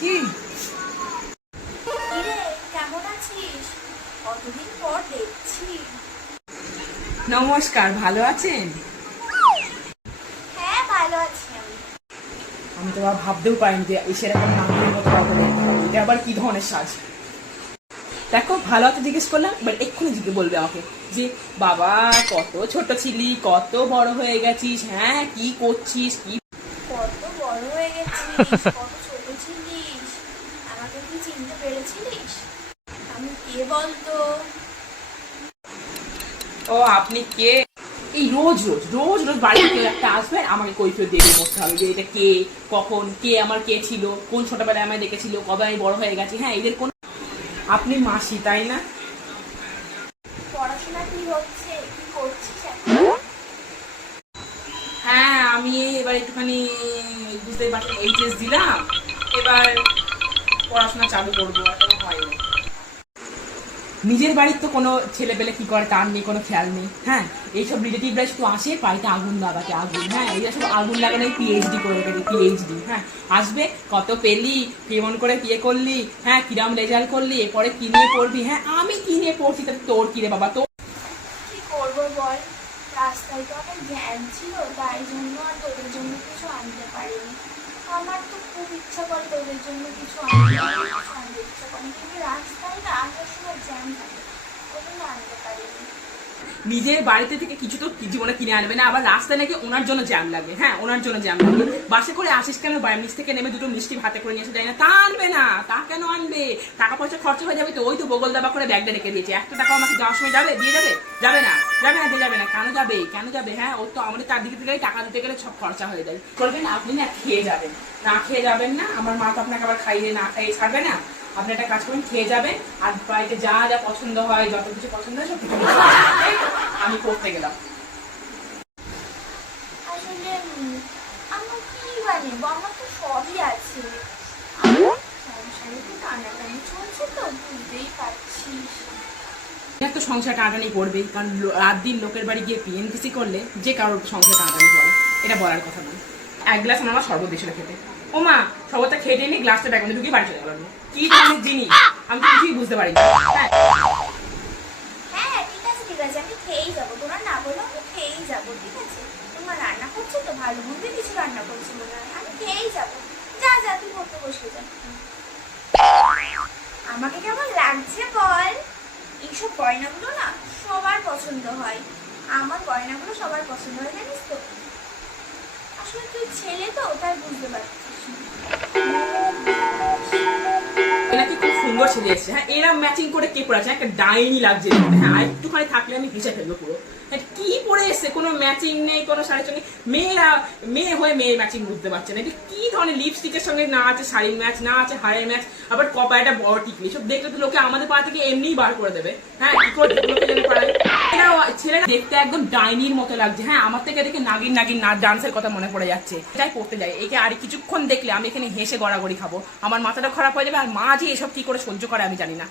কি কিরে, কেমন আছিস? কতদিন পর দেখছি। নমস্কার, ভালো আছেন? হ্যাঁ, ভালো আছি আমি। আমি তো ভাবতেও পারিনি যে সেরকম নামের মতো হবে। এটা আবার কি ধরনের সাজ? দেখো, ভালো আছে জিজ্ঞেস করলাম, এবার এক্ষুনি জিজ্ঞেস বলবে আমাকে যে বাবা কত ছোট ছিলি, কত বড় হয়ে গেছিস, হ্যাঁ কি করছিস, কি কত বড় হয়ে গেছিস, কত ছোট ছিলিস, আমাকে কি চিনতে পেরেছিলিস? আমি কে বলতো? ও আপনি কে? এই রোজ রোজ রোজ রোজ বাড়িতে কেউ একটা আসবে, আমাকে কৈফিয়ত দিয়ে বসতে হবে যে এটা কে, কখন, কে আমার কে ছিল, কোন ছোটবেলায় আমায় দেখেছিল, কবে আমি বড় হয়ে গেছি। হ্যাঁ, এদের কোন আপনি মাসি তাই না? পড়াশোনা কি হচ্ছে, কি করছিস এখন? হ্যাঁ, আমি এবার একটুখানি বুঝতেই পারছেন এইচএস দিলাম, এবার পড়াশোনা চালু করবো, এখনো হয়নি। নিজের বাড়ির তো কোনো ছেলে পেলে কি করে তার নেই কোনো খেয়াল নেই। হ্যাঁ, এইসব রিলেটিভরা শুধু আসে বাড়িতে আগুন লাগাতে, আগুন। হ্যাঁ, এরা সব আগুন লাগানো পিএইচডি করে রেখেছে, পিএইচডি। হ্যাঁ, আসবে কত পেলি, কেমন করে বিয়ে করলি, হ্যাঁ কিরাম রেজাল্ট করলি, এরপরে কি নিয়ে পড়বি। হ্যাঁ, আমি কি নিয়ে পড়ছি তাতে তোর কি রে বাবা, তোর কি করবো বল, রাস্তায় তো অনেক জ্যাম ছিল, তাই জন্য আর তোদের জন্য কিছু আনতে পারিনি। আমার তো খুব ইচ্ছা করে তোদের জন্য কিছু আনতে ইচ্ছা করে, কিন্তু রাস্তায় না আসার সময় জ্যাম থাকে, ওই জন্য আনতে পারিনি। নিজের বাড়িতে থেকে কিছু তো জীবনে কিনে আনবে না, আবার রাস্তায় নাকি ওনার জন্য জ্যাম লাগে। হ্যাঁ, ওনার জন্য জ্যাম লাগে। বাসে করে আসিস কেন, নিচ থেকে নেমে দুটো মিষ্টি হাতে করে নিয়ে এসে দেয় না, তা আনবে না। তা কেন আনবে? টাকা পয়সা খরচা হয়ে যাবে তো, ওই তো বগল দাবা করে ব্যাগটা রেখে দিয়েছে। 100 টাকা আমাকে যাওয়ার সময় যাবে, দিয়ে যাবে? যাবে না, যাবে না, দিয়ে যাবে না। কেন যাবে, কেন যাবে? হ্যাঁ, ওর তো আমাদের চারদিকে থেকে টাকা দিতে গেলে সব খরচা হয়ে যায়। করবেন আপনি না, খেয়ে যাবেন। না খেয়ে যাবেন না, আমার মা তো আপনাকে আবার খাইয়ে না খাইয়ে ছাড়বে না। আপনি একটা কাজ করুন, খেয়ে যাবেন, আর বাড়িতে যা যা পছন্দ হয়, যত কিছু পছন্দ হয় সব কিছু আমি করতে গেলাম। আসলে আমার কি বানিয়ে, আমার তো সবই আছে। আমার সংসারে তো টানাটানি চলছে, তো বুঝতেই পারছিস। এর তো সংসার টানাটানি পড়বেই, কারণ রাত দিন লোকের বাড়ি গিয়ে পিএনপিসি করলে যে কারোর সংসার টানাটানি পড়ে, এটা বলার কথা নয়। এক গ্লাস আমার শরবত দিয়েছিল খেতে, ও মা শরবতটা খেতে নিয়ে গ্লাসটা ব্যাগ মধ্যে ঢুকিয়ে বাড়ি চলে গেল। কি ধরনের জিনিস আমি তো কিছুই বুঝতে পারি না। হ্যাঁ, হ্যাঁ, ঠিক আছে ঠিক আছে, আমি খেয়েই যাবো, তোমরা না বলো আমি খেয়েই যাবো, ঠিক আছে? তোমার রান্না করছে তো, ভালো মন্দ কিছু রান্না করছে মনে হয়, আমি খেয়েই যাবো। যা যা, তুই পড়তে বসে যা। আমাকে কেমন লাগছে বল? এইসব গয়নাগুলো না সবার পছন্দ হয়, আমার গয়নাগুলো সবার পছন্দ হয়, জানিস তো। আসলে তুই ছেলে তো, তাই বুঝতে পারছিস না। নাকি খুব সুন্দর সেজে এসছে। হ্যাঁ, এরা ম্যাচিং করে কে পরে আছে, একটা ডাইনি লাগছে দেখতে। হ্যাঁ, আর একটুখানি থাকলে আমি হেসে ফেলবো পুরো। হ্যাঁ, কি পরে এসছে, কোনো ম্যাচিং নেই, কোনো শাড়ির সঙ্গে। মেয়েরা মেয়ে হয়ে মেয়ের ম্যাচিং বুঝতে পারছে না। এটা কি ধরনের লিপস্টিকের সঙ্গে না আছে শাড়ির ম্যাচ, না আছে হাড়ের ম্যাচ, আবার কপায় একটা বড় টিকলি। সব দেখলে তো লোকে আমাদের পাড়া থেকে এমনিই বার করে দেবে। হ্যাঁ, কি করে লোকে যেন পাড়ায় ছেলেরা দেখতে একদম ডাইনির মতো লাগছে। হ্যাঁ, আমার থেকে দেখে নাগিন নাগিন নাচ ডান্সের কথা মনে পড়ে যাচ্ছে। এটাই পড়তে যাই, একে আর কিছুক্ষণ দেখলে আমি এখানে হেসে গড়াগড়ি খাবো, আমার মাথাটা খারাপ হয়ে যাবে। আর মা যে এসব কি করে সহ্য করে আমি জানি না।